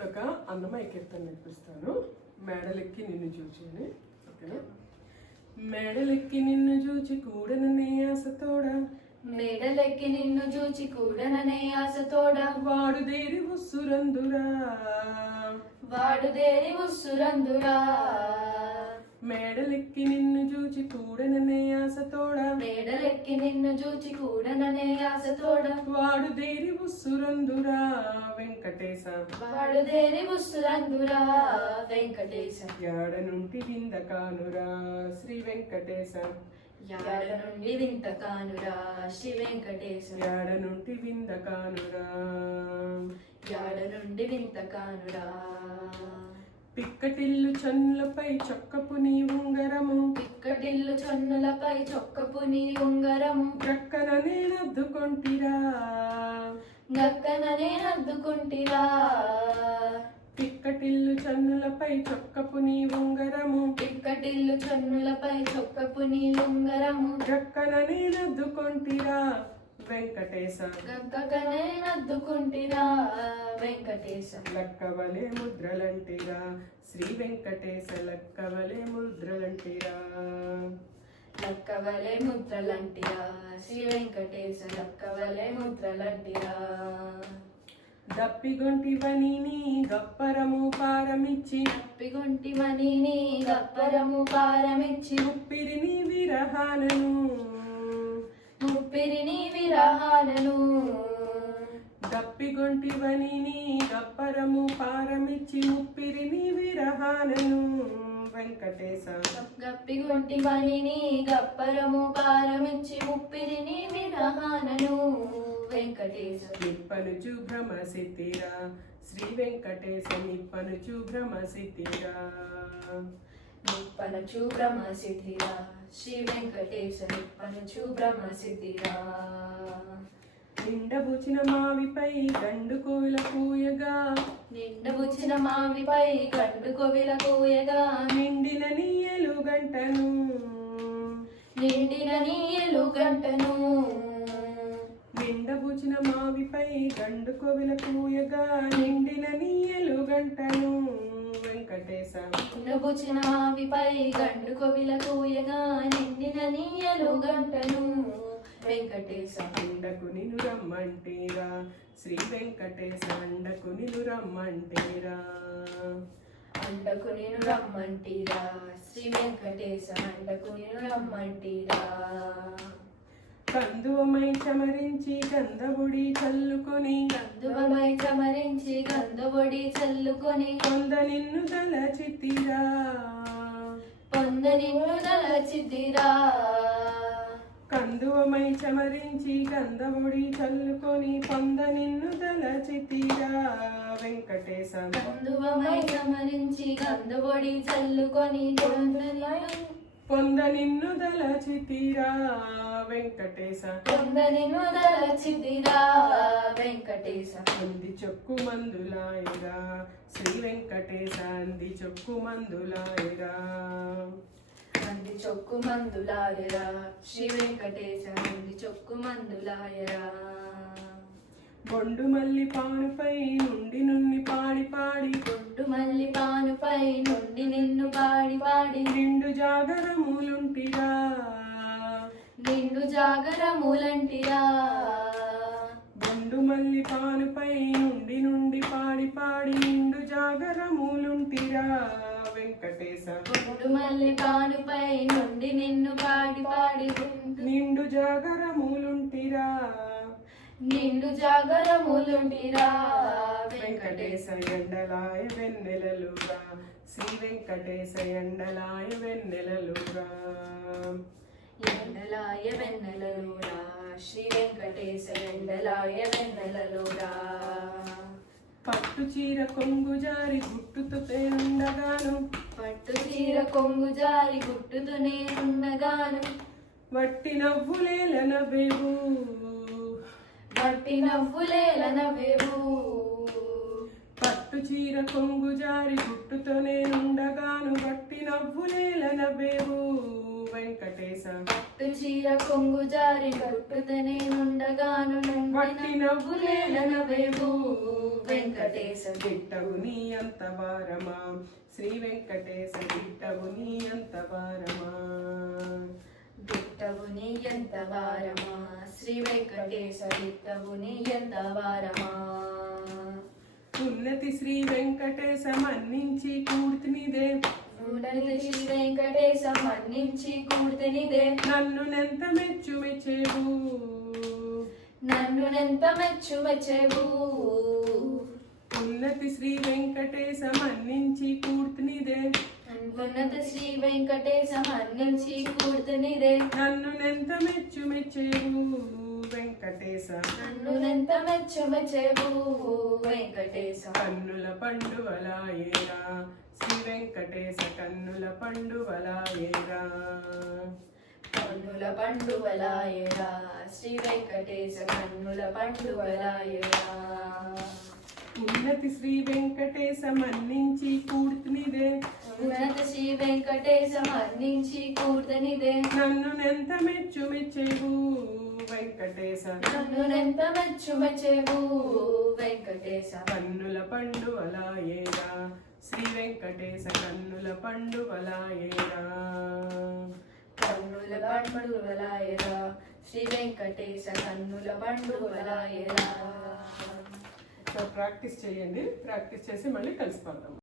ఇప్పుడు ఒక అన్నమయ్య కీర్తన నేర్పిస్తాను. మేడలెక్కి నిన్ను చూచి అని. ఓకేనా? మేడలెక్కి నిన్ను చూచి కూడననే ఆశతోడ, మేడలెక్కి నిన్ను చూచి కూడననే ఆశతోడ, వాడుదేరి ఉస్సురందురా, వాడుదేరి ఉస్సురందురా. మేడలెక్కి నిన్ను చూచి కూడననే ఆశతోడ, మేడలెక్కి నిన్ను చూచి కూడననే ఆశతోడ, వాడుదేరి ఉస్సురందురా వెంకటేశ, వాడుదేరి ఉస్సురందురా వెంకటేశ. యాడ నుండి వింద కానురా శ్రీ వెంకటేశ, యాడ నుండి వింత కానురా శ్రీ వెంకటేశ, యాడ నుండి వింద కానురా, యాడ నుండి వింత కానురా. పిక్కటిల్లు చన్నులపై చొక్కపు నీ ఉంగరము, పిక్కటిల్లు చన్నులపై చొక్కపు నీ ఉంగరము, గక్కన నేనద్దుకొంటిరా, గక్కననే అద్దుకుంటిరా. పిక్కటిల్లు చన్నులపై చొక్కపు నీ ఉంగరము, పిక్కటిల్లు చన్నులపై చొక్కపు నీ ఉంగరము, గక్కన నేనద్దుకొంటిరా వెంకటేశ, గక్కనే అద్దుకుంటిరా వెంకటేశ. లక్కవలే ముద్రలంటిరా శ్రీ వెంకటేశ, లక్కవలే ముద్రలంటిరా, లక్కవలే ముద్రలంటిరా శ్రీ వెంకటేశ, లక్కవలే ముద్రలంటిరా. దప్పిగొంటివని నీ గప్పరము పారమిచ్చి, తప్పిగొంటివని నీ గప్పరము పారమిచ్చి, ఉప్పిరిని విరహాలను, ముప్పిరిని విరహాలను. దప్పిగొంటివని నీ గప్పరము పారమిచ్చి, ఉప్పిరిని విరహాలను వెంకటేశ, గప్పిగొంటివని నీ గప్పరము పారమిచ్చి, ముప్పిరిని విరహాలను వెంకటేశ. నిప్పనుచు భ్రమసితిరా శ్రీ వెంకటేశ, నిప్పనుచు భ్రమసితిరా, నిప్పనుచు బ్రహ్మసిద్ధిరా శ్రీ వెంకటేశ, నిప్పనుచు బ్రహ్మసిద్ధిరా. నిండబుచిన మావిపై గండు కోవిల పూయగా, నిండబుచ్చిన మావిపై గండు కొవిల కూయగా, నిండిన నీయలు గంటను, నిండిన నీయలు గంటను. నిండబుచిన మావిపై గండు కోవిల పూయగా, నిండిన నీయలు గంటను వెంకటేశ, నిండబుచ్చిన మావిపై గండు కొవిల కూయగా, నిండిన నీయలు గంటను వెంకటేశ. అండకు నిన్ను రమ్మంటేరా శ్రీ వెంకటేశ, అండకు నిన్ను రమ్మంటేరా, అండకు నేను రమ్మంటీరా శ్రీ వెంకటేశ, అండకు నేను రమ్మంటీరా. కందువమై చమరించి గంధవుడి చల్లుకొని, కందువమై చమరించి గంధవొడి చల్లుకొని, కొంద నిన్ను తలచితిరా, పొంద నిన్ను తలచితిరా. కందువమై చమరించి గంధవుడి చల్లుకొని, పొంద నిన్ను తలచితిరా వెంకటేశ, కందువమై చమరించి గంధవొడి చల్లుకొని, పొంద నిన్ను తలచితిరా వెంకటేశ, పొంద నిన్ను తలచితిరా వెంకటేశ. అంది చొక్కు మందులాయరా శ్రీ వెంకటేశ, అంది చొక్కు మందులాయరా, అంది చొక్కు మందులాయరా శ్రీ వెంకటేశ, అంది చొక్కు మందులాయరా. బొండు మల్లి పానుపై నుండి నున్ని పాడి పాడి, బొడ్డు మల్లి పానుపై నుండి నిన్ను పాడి పాడి, నిండు జాగరములుంటిరా, నిండు జాగరములంటిరా. బొండు మల్లి పానుపై నుండి పాడి పాడి, నిండు జాగరములుంటిరా వెంకటేశ, బొడ్డు మల్లి పానుపై నుండి నిన్ను పాడి పాడి, నిండు జాగరములుంటిరా, నిండు జాగరములుంటిరా వెంకటేశ. వెంకటేశ. ఎండలాయ వెన్నెలలుగా శ్రీ వెంకటేశ, ఎండలాయ వెన్నెలలుగా, ఎండలాయ వెన్నెలలురా శ్రీ వెంకటేశ, ఎండలాయ వెన్నెలలురా. పట్టు చీర కొంగు జారి గుట్టుతో తేనుండగాను, పట్టు చీర కొంగు జారి గుట్టుతూనే ఉండగాను, వట్టి నవ్వులేలన బేబు, వట్టి నవ్వులేల నవ్వేవు. పట్టు చీర కొంగు జారి గుట్టుతో నేనుండగాను, వట్టి నవ్వులేలన బేబు వెంకటేశ పట్టు చీర కొంగు జారి కట్టుతనే ఉండగాను వట్టి నవ్వులేల నవ్వేవు వెంకటేశ గిట్టవు నీ అంత వారమా శ్రీ వెంకటేశ గిట్టవు నీ అంత వారమా గిట్టవు నీ ఎంత వారమా శ్రీ వెంకటేశ గిట్టవు నీ ఎంత వారమా ఉన్నతి శ్రీ వెంకటేశ మన్నించి కూర్తినిదే ఉన్నతి శ్రీ వెంకటేశ మన్నించి కూర్తనిదే నన్ను నెంత మెచ్చు మెచ్చేవు నన్ను నెంత మెచ్చు మెచ్చేవు ఉన్నతి శ్రీ వెంకటేశ మన్నించి కూర్తినిదే ఉన్నత శ్రీ వెంకటేశ మన్నించి కూర్తనిదే నన్ను నెంత మెచ్చు మెచ్చేవు వెంకటేశ నన్ను నెంత మెచ్చు మెచ్చేవు వెంకటేశ కన్నుల పండువలాయేరా శ్రీ వెంకటేశ కన్నుల పండువలాయేరా కన్నుల పండువలాయరా శ్రీ వెంకటేశ కన్నుల పండువలాయరా ఉన్నతి శ్రీ వెంకటేశ మన్నించి కూర్తినిదే ఉన్నత శ్రీ వెంకటేశ మన్నించి కూర్తనిదే నన్ను నెంత మెచ్చు మెచ్చేవు వెంకటేశ నన్ను నెంత మెచ్చు మెచ్చేవు వెంకటేశ కన్నుల పండువలాయేరా శ్రీ వెంకటేశ కన్నుల పండువలాయేరా కన్నుల పండువలాయరా శ్రీ వెంకటేశ కన్నుల పండువలాయరా ప్రాక్టీస్ చేయండి ప్రాక్టీస్ చేసి మళ్ళీ కలిసి పడదాం